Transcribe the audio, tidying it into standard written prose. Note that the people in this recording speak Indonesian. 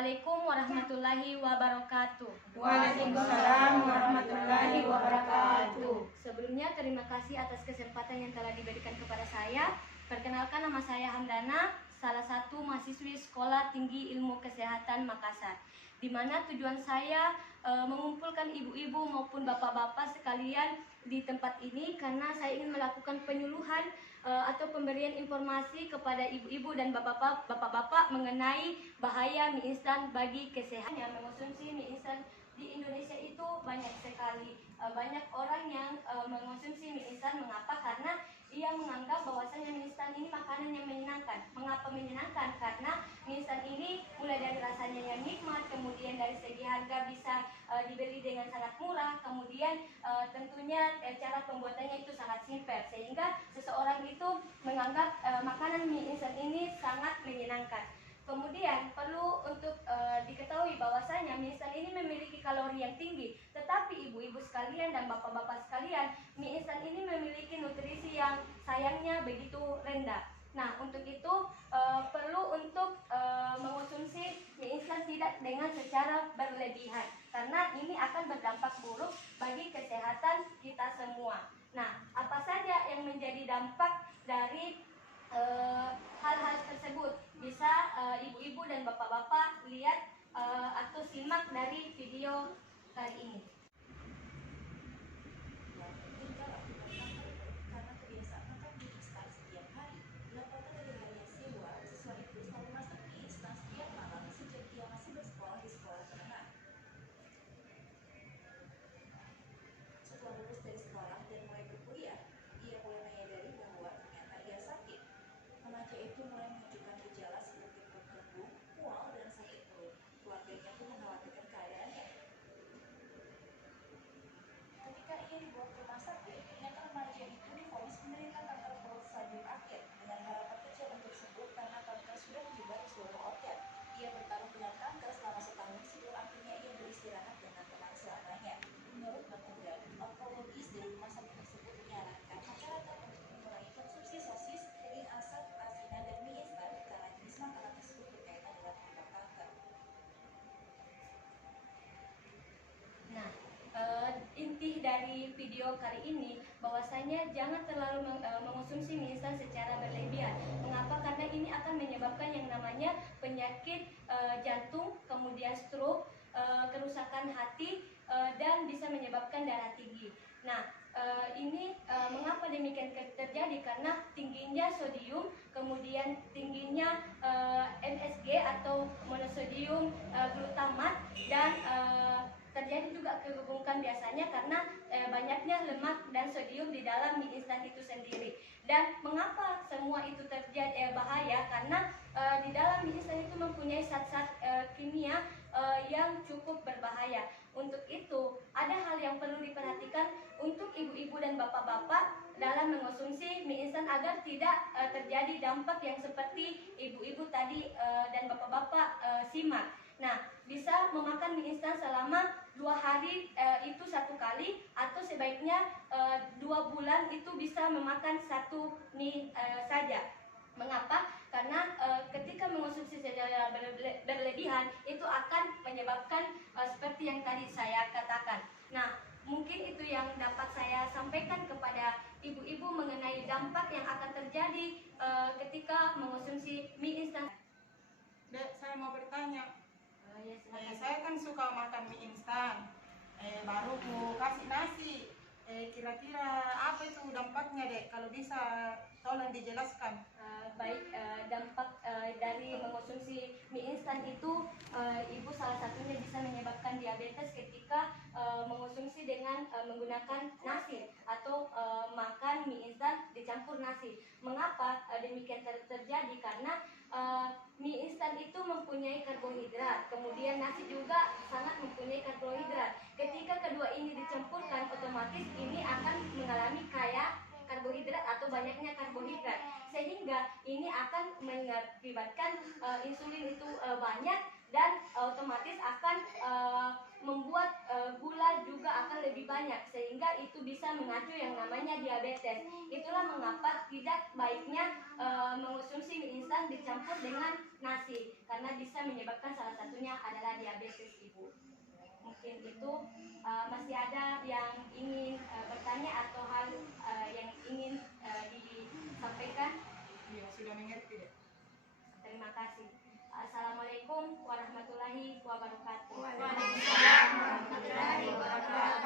Assalamualaikum warahmatullahi wabarakatuh. Waalaikumsalam warahmatullahi wabarakatuh. Sebelumnya terima kasih atas kesempatan yang telah diberikan kepada saya. Perkenalkan, nama saya Hamdana, salah satu mahasiswi Sekolah Tinggi Ilmu Kesehatan Makassar, di mana tujuan saya mengumpulkan ibu-ibu maupun bapak-bapak sekalian di tempat ini karena saya ingin melakukan penyuluhan atau pemberian informasi kepada ibu-ibu dan bapak-bapak mengenai bahaya mie instan bagi kesehatan. Yang mengonsumsi mie instan di Indonesia itu banyak sekali. Banyak orang yang mengonsumsi mie instan. Mengapa? Karena ia menganggap bahwasanya mie instan ini makanan yang menyenangkan. Mengapa menyenangkan? Karena mie instan ini mulai dari rasanya yang nikmat, kemudian dari segi harga bisa dibeli dengan sangat murah, kemudian tentunya cara pembuatannya itu sangat simpel, sehingga seseorang itu menganggap makanan mie instan ini sangat menyenangkan. Kemudian perlu untuk diketahui bahwasanya mie instan ini memiliki kalori yang tinggi, tetapi ibu-ibu sekalian dan bapak-bapak sekalian, mie instan ini memiliki nutrisi yang sayangnya begitu rendah. Nah, untuk itu perlu untuk mengonsumsi mie instan tidak dengan secara berlebihan, karena ini akan berdampak buruk bagi kesehatan kita semua. Nah, apa saja yang menjadi dampak dari hal-hal tersebut? Bisa ibu-ibu dan bapak-bapak lihat atau simak dari video kali ini. Karena kebiasaan makan mie instan setiap hari, Lepota dari harian Sewa, siswa itu selalu masak mie instan setiap malam sejak dia masih bersekolah di sekolah menengah. Setelah lulus dari sekolah dan mulai berkuliah, ia mulai menyadari bahwa ternyata ia sakit. Remaja itu mulai menunjukkan gejala seperti perut kembung, mual, dan sakit perut. Keluarganya pun mengkhawatirkan keadaannya. Ketika ia dibawa ke rumah sakit, ternyata remaja itu divonis menderita kanker perut stadium akhir dengan harapan kecil untuk sembuh karena kanker sudah menyebar di seluruh organ. Ia bertarung dengan kanker selama setahun sebelum akhirnya ia beristirahat dengan tenang selamanya. Menurut Bang Indra, onkologis dari rumah sakit tersebut menyarankan masyarakat untuk mengurangi konsumsi sosis, daging asap, asinan, dan mie instan karena jenis makanan tersebut berkaitan dengan penyebab kanker. Nah, inti dari video kali ini bahwasanya jangan terlalu mengonsumsi mie instan secara berlebihan. Mengapa? Karena ini akan menyebabkan yang namanya penyakit jantung, kemudian stroke, kerusakan hati, dan bisa menyebabkan darah tinggi. Nah, ini mengapa demikian terjadi? Karena tingginya sodium, kemudian tingginya MSG atau monosodium glutamat, dan terjadi juga kegemukan biasanya karena banyaknya lemak dan sodium di dalam mie instan itu sendiri. Dan mengapa semua itu terjadi bahaya? Karena di dalam mie instan itu mempunyai zat-zat kimia yang cukup berbahaya. Untuk itu ada hal yang perlu diperhatikan untuk ibu-ibu dan bapak-bapak dalam mengonsumsi mie instan agar tidak terjadi dampak yang seperti ibu-ibu tadi dan bapak-bapak simak. Nah, bisa memakan mie instan selama 2 hari itu 1 kali, atau sebaiknya 2 bulan itu bisa memakan 1 mie saja. Mengapa? Karena ketika mengonsumsi secara berlebihan itu akan menyebabkan seperti yang tadi saya katakan. Nah, mungkin itu yang dapat saya sampaikan kepada ibu-ibu mengenai dampak yang akan terjadi ketika mengonsumsi mie instan. Dek, saya mau bertanya. Ya, Saya kan suka makan mie instan. Baru ku kasih nasi. Kira-kira apa itu dampaknya, Dek? Kalau bisa tolong dijelaskan. Baik, dampak dari mengonsumsi mie instan itu ibu salah satunya bisa menyebabkan diabetes ketika mengonsumsi dengan menggunakan nasi atau makan mie instan dicampur nasi. Mengapa demikian terjadi? Karena mie instan itu mempunyai karbohidrat, kemudian nasi juga sangat mempunyai karbohidrat. Ketika kedua ini dicampurkan, otomatis ini akan mengalami kaya karbohidrat atau banyaknya karbohidrat, sehingga ini akan mengakibatkan insulin itu banyak dan otomatis akan membuat gula juga akan lebih banyak, sehingga itu bisa mengacu yang namanya diabetes. Itulah mengapa tidak baiknya mengonsumsi mie instan dicampur dengan nasi karena bisa menyebabkan salah satunya adalah diabetes ibu. Mungkin itu masih ada yang ingin bertanya atau hal yang ingin disampaikan? Iya, sudah mengerti deh. Terima kasih. Assalamualaikum warahmatullahi wabarakatuh. Waalaikumsalam warahmatullahi wabarakatuh.